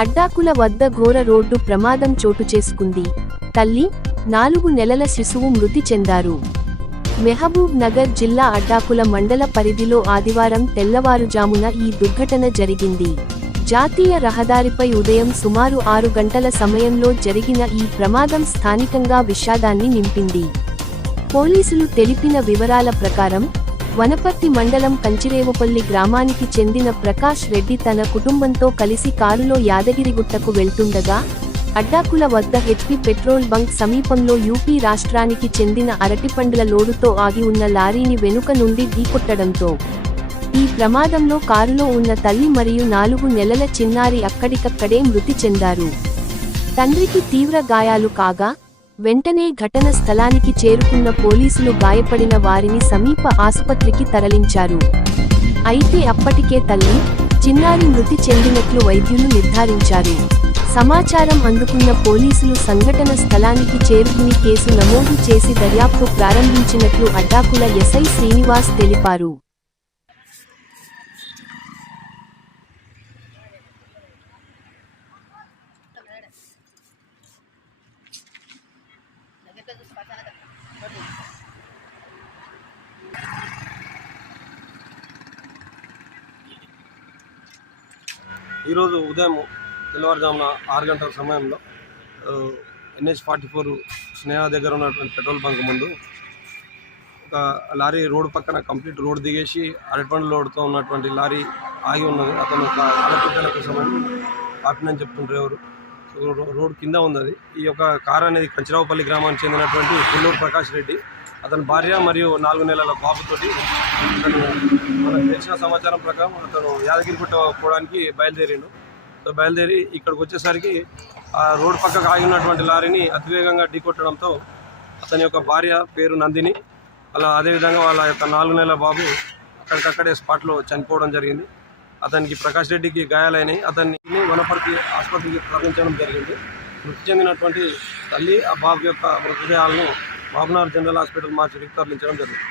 అడ్డాకుల వద్ద ఘోర రోడ్డు ప్రమాదం చోటు చేసుకుంది. తల్లి, 4 నెలల శిశువు మృతి చెందారు. మెహబూబ్ నగర్ జిల్లా అడ్డాకుల మండల పరిధిలో ఆదివారం తెల్లవారుజామున ఈ దుర్ఘటన జరిగింది. జాతీయ రహదారిపై ఉదయం సుమారు 6 గంటల సమయంలో జరిగిన ఈ ప్రమాదం స్థానికంగా విషాదాన్ని నింపింది. పోలీసులు తెలిపిన వివరాల ప్రకారం వనపర్తి మండలం కంచిరేవుపల్లి గ్రామానికి చెందిన ప్రకాష్ రెడ్డి తన కుటుంబంతో కలిసి కారులో యాదగిరిగుట్టకు వెళ్తుండగా అడ్డాకుల వద్ద హెచ్పీ పెట్రోల్ బంక్ సమీపంలో యూపీ రాష్ట్రానికి చెందిన అరటిపండ్ల లోడుతో ఆగి ఉన్న లారీని వెనుక నుండి ఢీకొట్టడంతో ఈ ప్రమాదంలో కారులో ఉన్న తల్లి మరియు 4 నెలల చిన్నారి అక్కడికక్కడే మృతి చెందారు. తండ్రికి తీవ్ర గాయాలు కాగా వెంటనే ఘటన స్థలానికి చేరుకున్న పోలీసులు గాయపడిన వారిని సమీప ఆసుపత్రికి తరలించారు. అయితే అప్పటికే తల్లి, చిన్నారి మృతి చెందినట్లు వైద్యులు నిర్ధారించారు. సమాచారం అందుకున్న పోలీసులు సంఘటన స్థలానికి చేరుకుని కేసు నమోదు చేసి దర్యాప్తు ప్రారంభించినట్లు అడ్డాకుల ఎస్ఐ శ్రీనివాస్ తెలిపారు. ఈరోజు ఉదయం తెల్లవారుజామున 6 గంటల సమయంలో NH44 స్నేహ దగ్గర ఉన్నటువంటి పెట్రోల్ బంక్ ముందు ఒక లారీ రోడ్డు పక్కన కంప్లీట్ రోడ్ దిగేసి అరటిపండ్ల లోడ్తో ఉన్నటువంటి లారీ ఆగి ఉన్నది. అతను ఒక ఆలపిట్టల కోసమని ఆపినని చెప్తున్న డ్రైవరు. రోడ్ కింద ఉన్నది. ఈ యొక్క కారు అనేది కంచిరావుపల్లి గ్రామానికి చెందినటువంటి పుల్లూరు ప్రకాష్ రెడ్డి, అతని భార్య మరియు 4 నెలల బాబుతోటి అతను మనకు తెలిసిన సమాచారం ప్రకారం అతను యాదగిరిగుట్ట పోవడానికి బయలుదేరి ఇక్కడికి వచ్చేసరికి ఆ రోడ్డు పక్కకు ఆగి ఉన్నటువంటి లారీని అతివేగంగా ఢీకొట్టడంతో అతని యొక్క భార్య పేరు నందిని, అదేవిధంగా వాళ్ళ యొక్క 4 నెలల బాబు అక్కడికక్కడే స్పాట్లో చనిపోవడం జరిగింది. అతనికి ప్రకాష్ రెడ్డికి గాయాలైనవి. అతన్ని వనపర్తి ఆసుపత్రికి తరలించడం జరిగింది. మృతి చెందినటువంటి తల్లి, ఆ బాబు యొక్క మృతదేహాలను మహబూబ్నగర్ జనరల్ హాస్పిటల్ మార్చురికి తరలించడం జరిగింది.